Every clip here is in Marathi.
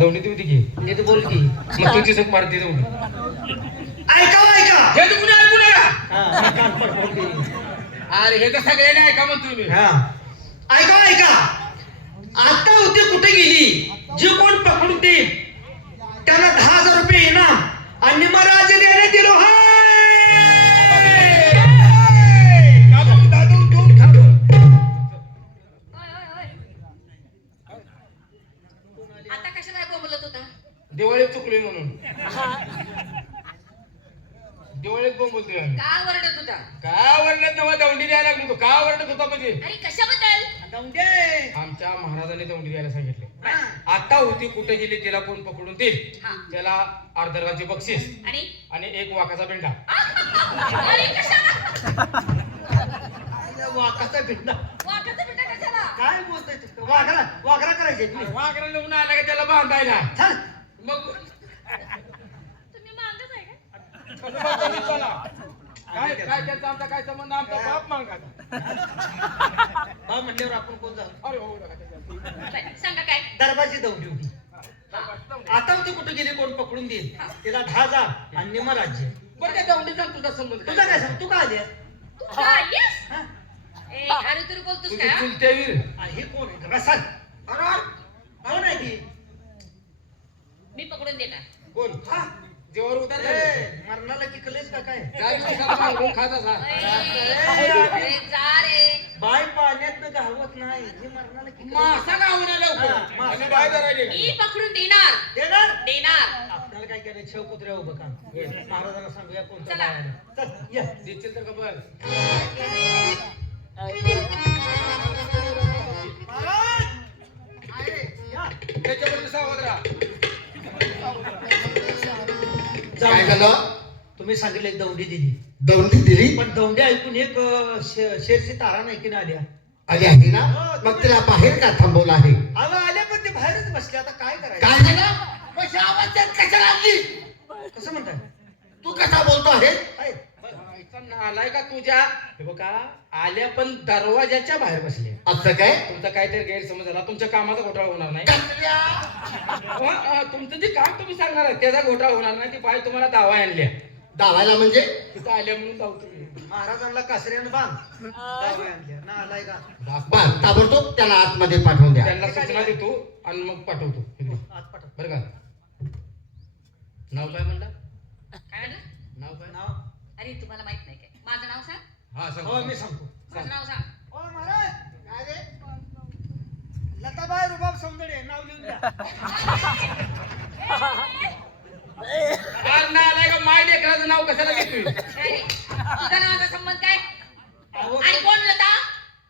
दौंडी ती होती की? नीट बोल की. मग तुझी सक मारती दौंडी ऐका हो, ऐका. हे तू कुणी ऐकू नका हा. अरे हे तर सगळ्यांनी ऐका म्हणतो मी. हा. ऐका हो, ऐका. आता होती कुठे गेली? जे कोण पकडून देईल? त्यांना दहा हजार रुपये इनाम. आणि मग राज्य देण्यात दिलो हाय दिवाळीत चुकलोय म्हणून. दिवाळीत बोंबलतोय आम्ही. का वरडत होता? का वरडत नवा दौंडी द्यायला लागलो तो का वरडत होता म्हणजे? आणि कशाबद्दल. आमच्या महाराजांनी दौंडी द्यायला सांगितले. हा. आता होती कुठे गेली तिला कोण पकडून देईल? हा. त्याला अर्धराचे बक्षीस. आणि? आणि एक वाकाचा बेंडा. अरे कशाला? वाकाचा कशाला? काय बोलतोय? वाघरा वाघरा करायचे. वाघरा लग्न आला का त्याला बांधायला. चल. मग तुम्ही मागच आहे का? काय काय त्यांचा आमचा काय संबंध आमचा बाप मागायचा हा म्हणल्यावर आपण कोण झालो अरे हो नका त्याच्यात. बरं, सांगा काय दरबारची दौडी होती हा. आता होती कुठे गेली कोण पकडून देईल तिला दहा हजार आणि निम राज्य बरं त्या दौंडीचा तुझा संबंध तुझा काय सांग तू का आली तू हा? ए अरे तरी बोलतोस तुझी काय हा? चुलते वीर आणि हे कोण आहे रसाल कोण आहे ती मी पकडून देणार कोण हा? झाले. ए, मरणाला की कलेस का काय जा घेऊन खा, मागून खा जा, जा. अरे जा रे बाय पाण्यात घावत नाही हे मरणाला की कलेस. मासा गावून आला हा. मासा आणि बाय धरायले. मी पकडून देणार देणार देणार आपल्याला काय करायचं शेव कुत्र्या उभं काम महाराजांना सांगूया कोणतं चला. या देशील तर का बघ. झालं तुम्ही सांगितले दौंडी दिली. दौंडी दिली? पण दौंडी ऐकून एक अं, शे- शेरची तारा नाही की आल्या? आली आहे ना? मग तिला बाहेर का थांबवलं आहे? अगं आल्या पण ते बाहेरच बसले. आता काय करायचं? काय झालं? कशी आवाज देत कशाला आली कसं म्हणताय? तू कसा बोलतो आहे? काय? आलाय का तुझ्या? हे बघा आल्या पण दरवाजाच्या बाहेर बसले असं काय? तुमचा काहीतरी गैरसमज झाला. तुमच्या कामाचा घोटाळा होणार नाही? अ, अ, तुमचं जे काम तुम्ही सांगणार आहे त्याचा घोटाळा होणार नाही. ती बाई तुम्हाला दावा आणल्या. दावायला म्हणजे? तिथं आल्या म्हणून धावतो महाराजांना कासऱ्यानं बांध. दावे आणल्या. ना आलाय का? बर ताबडतोब त्याला आतमध्ये पाठवून द्या. त्यांना सूचना देतो आणि मग पाठवतो. इकडे. बरं का? नाव काय म्हणला? काय नाव काय? नाव? अरे तुम्हाला माहीत नाही काय. माझं नाव सांग. हा सांग. हो मी सांगतो. माझं नाव सांग. ओ महाराज काय रे? लताबाई रुबाब सौंदर्य नाव लिहून द्या. आज ना आलाय का? माय लेकराचं नाव कशाला घेतोय? काय रे तुझा नावाचा संबंध काय? अहो, आणि कोण लता?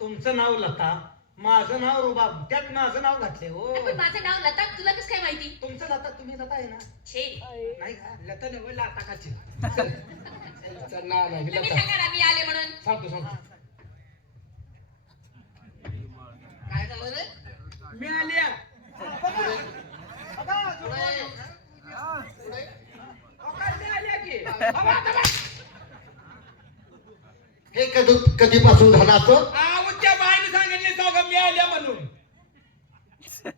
तुमचं नाव लता माझं नाव रुबाब. त्यात माझं नाव घातले हो. पण माझं नाव लता तुला कसं काय माहिती? तुमचं लता तुम्ही लता आहे ना? छे नाही का? लता नव्हे लाता खाची चल ना आलाय की तुम्ही लता. सांगा ना मी आले म्हणून. सांगतो सांगतो. काय झालं रे? मी आल्या हे कधी कधीपासून झालं असं? त्या बाईने सांगितले सावका मी आल्या म्हणून.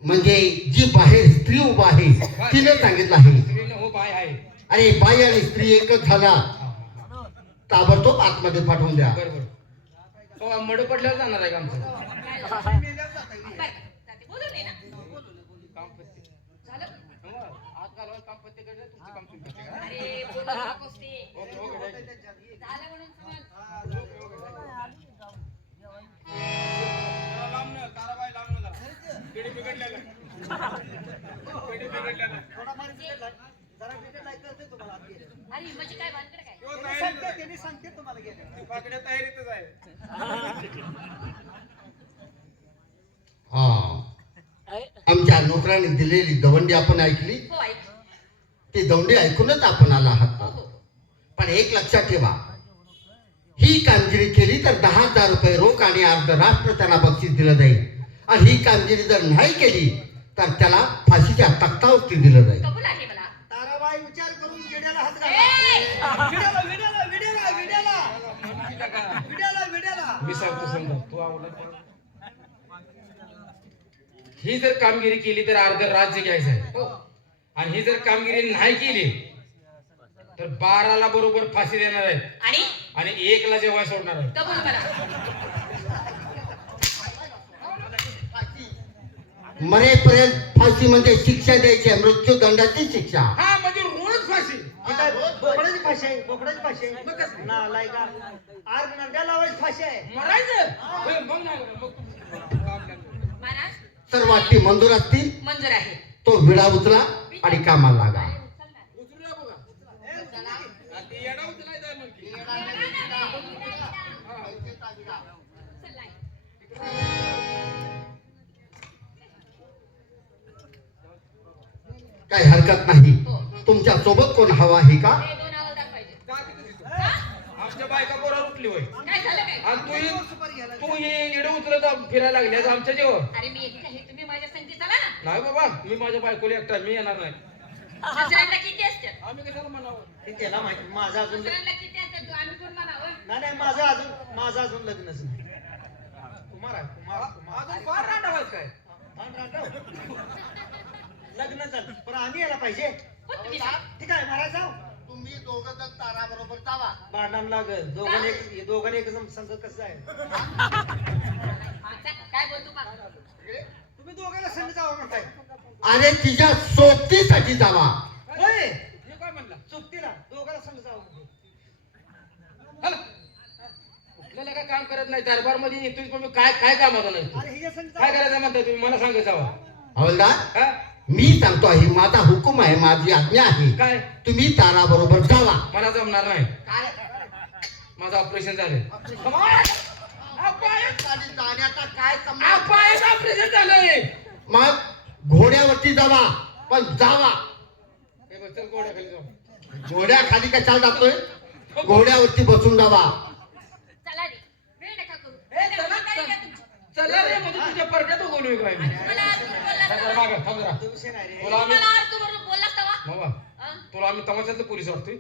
म्हणजे जी बाहेर स्त्री उभा आहे तिने सांगितलं आहे. स्त्रीनं हो बाय आहे. अरे बाई आणि स्त्री एकच झाला. ताबडतोब आतमध्ये पाठवून द्या. बरं बरं. हो, मड पडल्यावर जाणार आहे का आमचं? हो, सांगते. त्यांनी सांगते तुम्हाला गेलं पाकड्या तयारीतच आहे. हा. आमच्या नोकरांनी दिलेली दवंडी आपण ऐकली? हो ऐक ती दवंडी ऐकूनच आपण आला हो आहात. हो पण एक लक्षात ठेवा. ही कामगिरी केली तर दहा हजार रुपये रोख आणि अर्ध राष्ट्र त्यांना बक्षीस दिलं जाईल. आणि ही कामगिरी जर नाही केली तर त्याला फाशीच्या तख्तावरती दिलं जाईल. कबूल आहे मला. ताराबाई विचार करून हात! घाला. सांगतो समजा. तू आवडत ही जर कामगिरी केली तर अर्ध राज्य घ्यायचं आहे. हो. आणि ही जर कामगिरी नाही केली तर बाराला बरोबर फाशी देणार आहे आणि? आणि एकला जेव्हा सोडणार आहे मरेपर्यंत फाशी म्हणजे शिक्षा द्यायची आहे. मृत्यूदंडाची शिक्षा. हा म्हणजे ही काय बोकडाची आहे? बोकडाची आहे? नालाय का? आर नंद्या लावायची फाशी आहे. मरायचं? होय, मग नाही मग तू- काम नाही. महाराज सर्व अटी मंजूर असतील मंजूर आहे. तो विडा उचला आणि कामाला लागा. उचलूया बघा आणि ते येडा उचलायचा आहे मग की. काही हरकत नाही. हो. तुमच्यासोबत कोण हवा आहे का. आमच्या बायका उठली होय. काय झालं काय? आणि तू ही- तू हे येडे उचलत फिरायला लागली आज आमच्या जेव्हा अरे मी एकटी आहे तुम्ही माझ्या संगती चला ना. नाही बाबा मी माझ्या बायकोला एकटा मी येणार नाही. दुसऱ्यांना किती असतात? आम्ही कशाला म्हणावं? ते त्याला माहिती माझं अजून दुसऱ्यांना किती असतात? तू आम्ही कोण म्हणावं? नाही नाही माझं अजून माझं अजून लग्नच नाही. कुमार आहे कुमार कुमार. अजून फार रांडावायचं काय? हा. लग्न झालं पण आम्ही यायला पाहिजे. तुम्ही सांगा. ठीक आहे महाराज जाऊ. तुम्ही दोघं जण ताराबरोबर जावा भांडण लागल. दोघांनी एक दोघांनी कसं आहे? काय बोलतो का तुम्ही दोघांना संघ जावं म्हणताय. अरे तिच्या सोबतीसाठी जावा. होय. हे काय म्हणला? दोघांना जावं. हल. काय काम करत नाही? दरबारमध्ये येतोय पण मी काय काय कामाचं नाही? अरे हिच्या संघ काय जावं. करायचं म्हणताय तुम्ही? मला सांगायचं हवा हवलदार? हा? मी सांगतो आहे माझा हुकुम आहे माझी आज्ञा आहे. काय? तुम्ही ताराबरोबर जावा. मला जमणार नाही. काय? माझं ऑपरेशन झालंय. जाण्याचा काय पायाचं ऑपरेशन झालंय. मग घोड्यावरती जावा पण जावा. हे बघ, चल गोड्याखाली जाऊ. घोड्या खाली कशाला जातोय? घोड्यावरती बसून जावा. चला रे वेळ नका करू. ए, चला, तुमची. रे म्हणजे तुझ्या परड्यात उगवलोय काय मी. मला अर्थ बोललास जरा. मागं, थांब जरा. तुला आम्ही मला अर्थ बरोबर बोललास तेव्हा? बाबा हं? तुला आम्ही तमाशातलं पोलीस वाटतोय.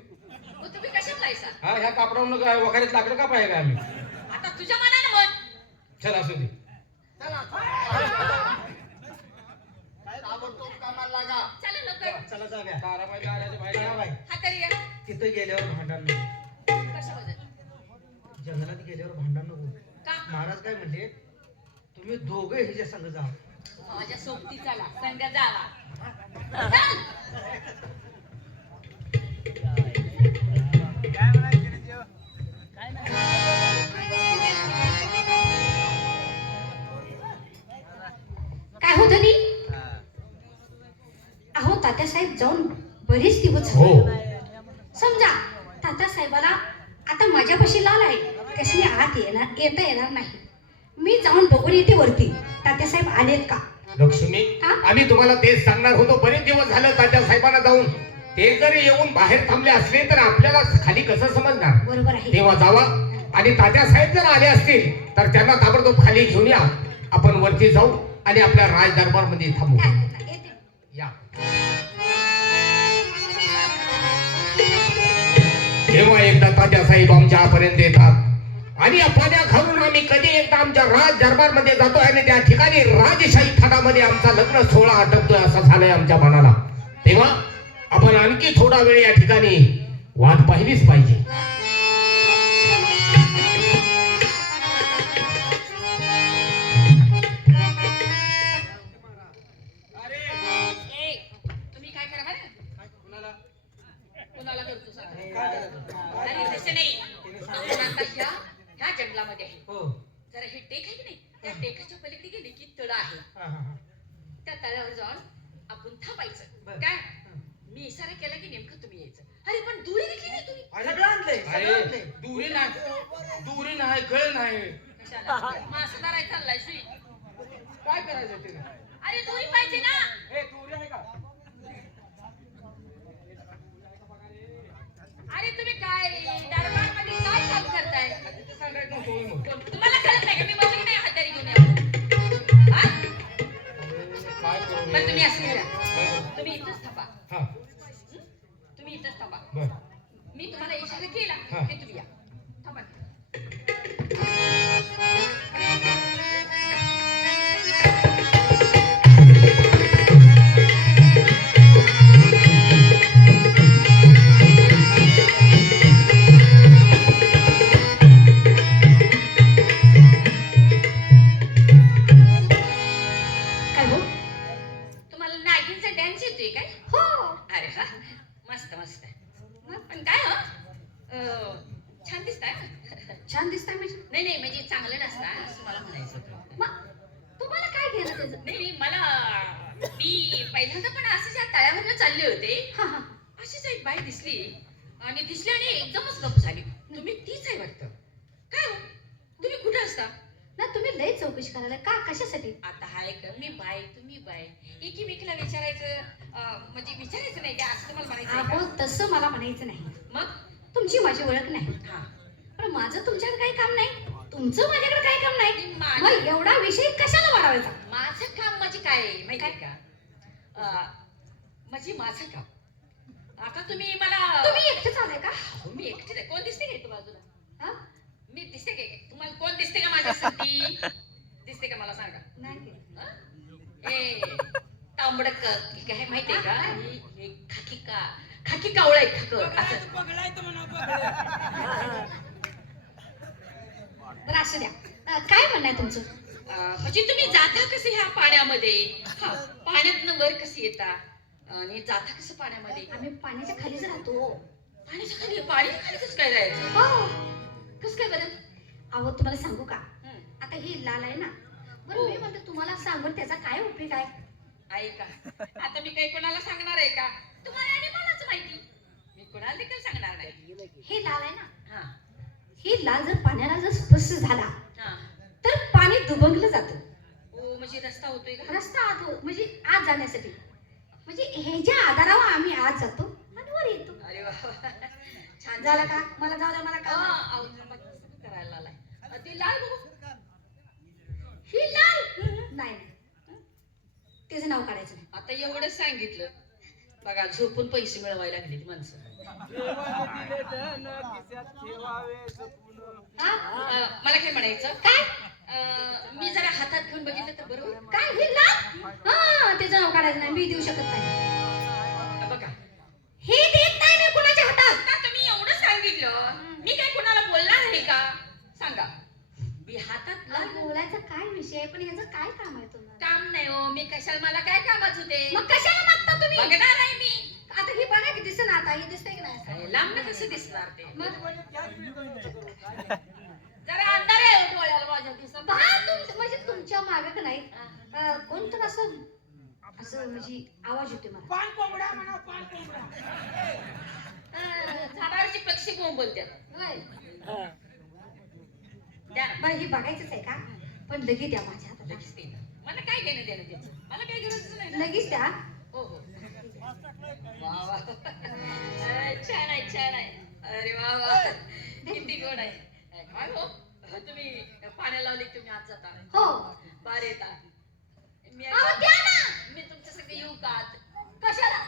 मग तुम्ही कशात लायसा? हा ह्या कापडावरून काय वखारीत लाकडं का पाहिजे आम्ही? आता तुझ्या मनानं म्हण. चल असू दे. चला. लवकर चला जाऊया. ताराबाई आल्याच्या बाहेर चला बाई. तरी या. तिथं गेल्यावर भांडण नको. कशाबद्दल? जंगलात गेल्यावर भांडण नको. का? महाराज काय म्हणले तुम्ही दोघं ह्याच्या संघ जा. माझ्या सोबती चला जावा. चल. काय हो धनी अहो तात्यासाहेब जाऊन बरेच दिवस हो. झाले समजा तात्यासाहेबाला आता माझ्यापाशी लाल आहे. त्यासनी आत येणार येता येणार नाही. मी जाऊन बघून येते वरती. तात्यासाहेब आलेत का? लक्ष्मी हा? आम्ही तुम्हाला तेच सांगणार होतो बरेच दिवस झालं तात्या साहेबांना जाऊन. ते जर येऊन बाहेर थांबले असले तर आपल्याला खाली कसं समजणार? बरोबर आहे. तेव्हा जावा. आणि तात्या साहेब जर आले असतील तर त्यांना ताबडतोब खाली घेऊन या. आपण वरती जाऊ आणि आपल्या राज दरबारमध्ये थांबू? येते. या. तेव्हा एकदा तात्या साहेब आमच्यापर्यंत येतात. आणि अपाद्या घालून आम्ही कधी एकदा आमच्या राज दरबारमध्ये जातोय आणि त्या ठिकाणी राजशाही थाटामध्ये आमचा लग्न सोहळा आटपतोय असं झालंय आमच्या मनाला. तेव्हा आपण आणखी थोडा वेळ या ठिकाणी वाट पाहिलीच पाहिजे. कशाला मासदार आहे चाललाय सुई काय करायचं ते? अरे दुरी पाहिजे ना. ए दुरी आहे का? अरे तुम्ही काय दरबारमध्ये काय काम करताय? तुम्हाला कळत नाही का? मी म्हणलं की नाही हातारी घेऊन या? काय करू? बरं तुम्ही असं करा. तुम्ही इथंच थांबा. हा. तुम्ही इथंच थांबा. मी तुम्हाला इशारा केला. हा. तुम्ही चौकशी करायला? का? कशासाठी? आता हाय का मी बाय तुम्ही बाय एकीमेकीला विचारायचं अं, म्हणजे विचारायचं नाही का? असं तुम्हाला म्हणायचं आहे अहो का? तसं मला म्हणायचं नाही. मग? तुमची माझी ओळख नाही. हा. पण माझं तुमच्याकडे काही काम नाही. तुमचं माझ्याकडे काही काम नाही. आणि माझं मग एवढा विषय कशाला वाढवायचा? माझं काम म्हणजे काय आहे माहिती आहे का? अं, म्हणजे माझं काम. आता तुम्ही मला तुम्ही एकटेच आलाय का? मी एकटीच आहे. कोण दिसते का इथं बाजूला हा? मी दिसते काय तुम्हाला कोण दिसते का माझ्यासाठी? दिसते का मला सांगा? नाही की. हं? ए तांबड काय माहितीये का? हे. हे खाकी का खाकी कावळ आहे खाक असं. द्या. काय म्हणणं आहे तुमचं? म्हणजे तुम्ही जाता कसं ह्या पाण्यामध्ये? हा पाण्यातनं वर कसे येता? आणि जाता कसं पाण्यामध्ये? आम्ही पाण्याच्या खालीच राहतो. पाण्याच्या खाली पाणी खाली कसं काय राहायचं? हो. कसं काय बरं? अहो तुम्हाला सांगू का? हं. आता ही लाल आहे ना बरं हो. मी म्हणते तुम्हाला सांगून त्याचा काय उपयोग आहे? ऐका आता मी काही कोणाला सांगणार आहे का? तुम्हाला आणि मलाच माहिती? मी कोणाला देखील सांगणार नाही. हे लाल आहे ना? हा. ही लाल जर पाण्याला जर स्पर्श झाला हा. तर पाणी दुबंगलं जातं. ओ म्हणजे रस्ता होतोय का? रस्ता आत हो- म्हणजे आत जाण्यासाठी. म्हणजे ह्याच्या आधारावर आम्ही आत जातो आणि वर येतो. अरे वा. छान झालं का? मला जाऊ द्या मला का अहो, थांबा, करायला अ, ते लाल बघू. ही लाल नाही. नाव काढायचं नाही. आता एवढंच सांगितलं. बघा झोपून पैसे मिळवायला लागली माणसं. हा? अ, मला काय म्हणायचं? काय? अ, मी जरा हातात घेऊन बघितलं तर बरोबर. काय ही लाल हा त्याचं नाव काढायचं नाही. मी देऊ शकत नाही. विषय आहे पण ह्याचं काय काम आहे तुम्हाला? काम नाही हो मी कशाला मला काय कामाच होते? मग कशाला मागता तुम्ही? बघणार आहे मी. आता ही बघा की दिसत ना आता ही दिसतंय की नाही? अरे, लांब कसं दिसणार ते? मग जरा अंधार आहे हो डोळ्याला माझ्या दिसत. पहा तुम म्हणजे तुमच्या मागे का नाही अं, कोणतं असं असं म्हणजे आवाज येतोय मला? पान कोंबडा म्हणा पान कोंबडा. झाडावरची पक्षी कोण बोलतात होय. द्या. हे बघायचंच आहे का? पण लगेच द्या माझ्या हातात. लगेच दे ना. मला काय घेणं देणं त्याचं? मला काही गरजच नाही ना. लगेच द्या. हो हो. वा वा अरे, छान आहे छान आहे. अरे वा वा किती गोड आहे. काय हो तुम्ही पाण्याला लावली तुम्ही आत जाता. हो. बाहेर येता. मी अहो, द्या ना. मी तुमच्या सगळं येऊ का आत? कशाला?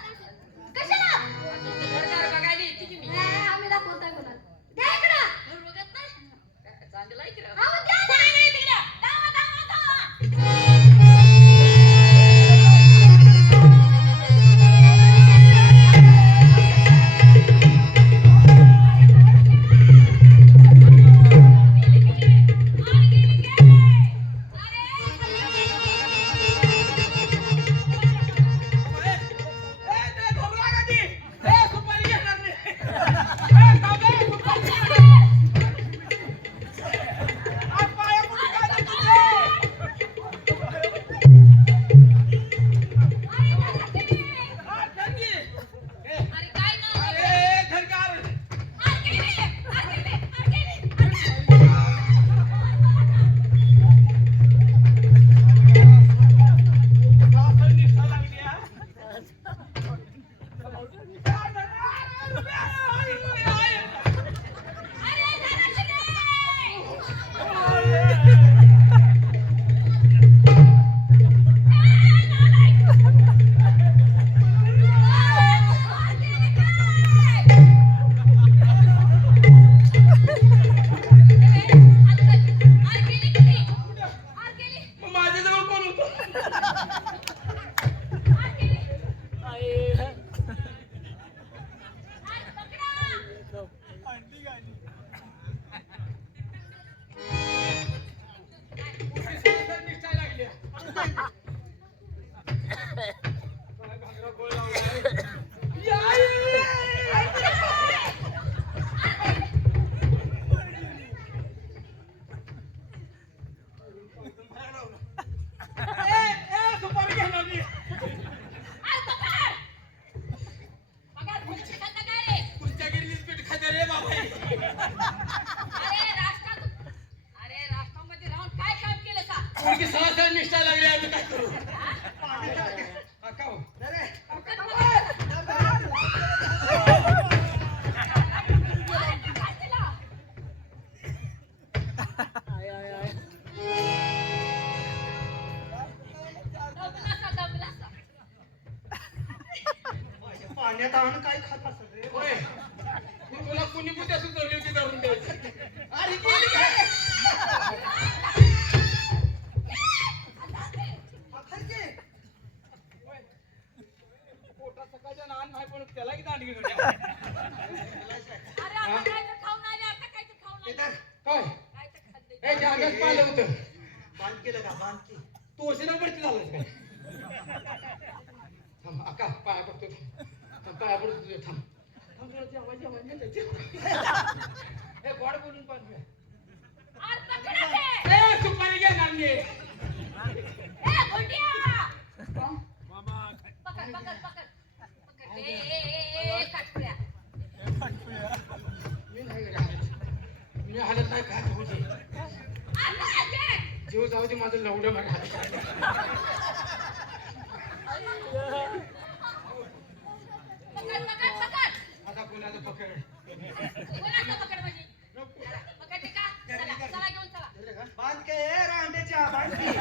कशाला? तुमचं घरदार बघायला येते की मी? नाही, आम्ही दाखवतोय कोणाला द्या इकडं. घर बघत नाही? चांगलं आहे की राव? अहो, द्या ना. केलं का पोरगी सहसा निष्ठा लागली आम्ही काय करू हा, हो? बांध केलं का बांध की तू अशी वरती झालास काय थांब अक्का पाया पडतो थांब पाया पडतो तुझ्या थांब थांब तुला जेवाय जेवाय नेलं, जेवाय. हे गोड बोलून पण घे. आज पकडा ते. ए सुपारी घेणार मी ए, भोंडिया. पकड, पकड, पकड. पकड. ए, ए, ए, ए, काटकुळ्या. मी नाही हालत मी हालत नाही काय तुझी आज पकड ते. जीव जाऊ दे माझं लवडं मला हात पकड, पकड, पकड. आता कोणाचं पकड कोणाचं पकड म्हणजे? पकडते का? चला, चला घेऊन चला. बांध के रांडेच्या बांध की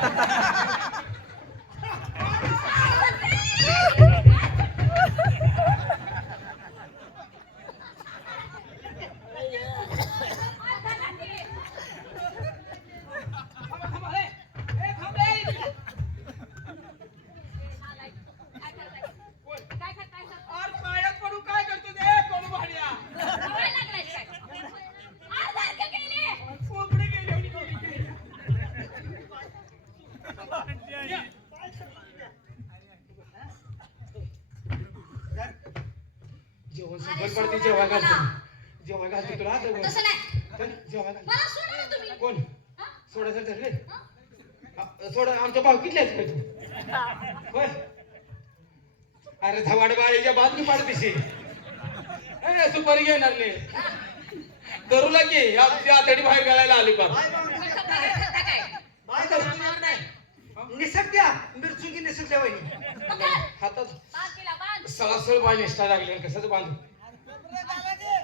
आज झाला ते. थांबा, थांबा, ए. ए, थांब, ए. काय करताय? कोण? काय करताय सर? अरे पायात पडू काय करतो ते कोण भाड्या काय लागलाय काय? आज सारखं केली. कोंबडी गेली एवढी गेली. या. पडते सोडा जेव्हा घालतो. जेव्हा घालतो तुला जेवण तसं नाही. चल, जेव्हा घाल मला सोडा ना तुम्ही. कोण? हा? सोडायचं ठरले? आ, सोडा. आमचा भाव कितल्याच काय तू? होय? अरे धवाड बाळीच्या बातमी पाडतीशी. ए सुपारी घेणार नाही. करूला की आमची आतडी बाहेर गाळायला आली पा बाय काय? नाही. द्या. मिरचुंगी निसटल्या वहिनी. पकड. हातात. बांध तिला, बांध. सळासळ बाय निष्ठा लागली कसंच बांधू?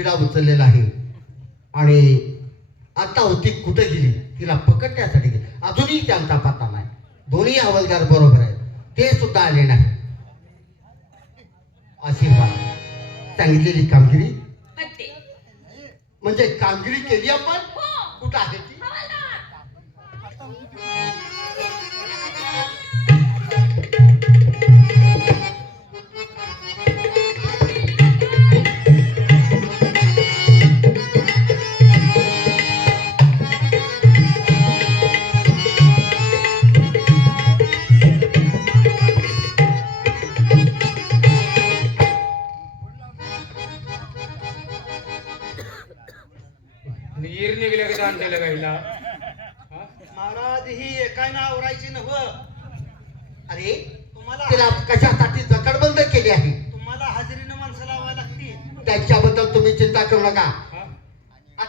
विडा उचललेला आहे. आणि आता होती कुठे गेली? तिला पकडण्यासाठी गेली. अजूनही त्यांचा पत्ता नाही. दोन्ही हवालदार बरोबर आहेत. ते सुद्धा आले नाही. आशीर्वाद सांगितलेली कामगिरी. म्हणजे कामगिरी केली आपण? हो. कुठं आहे ती?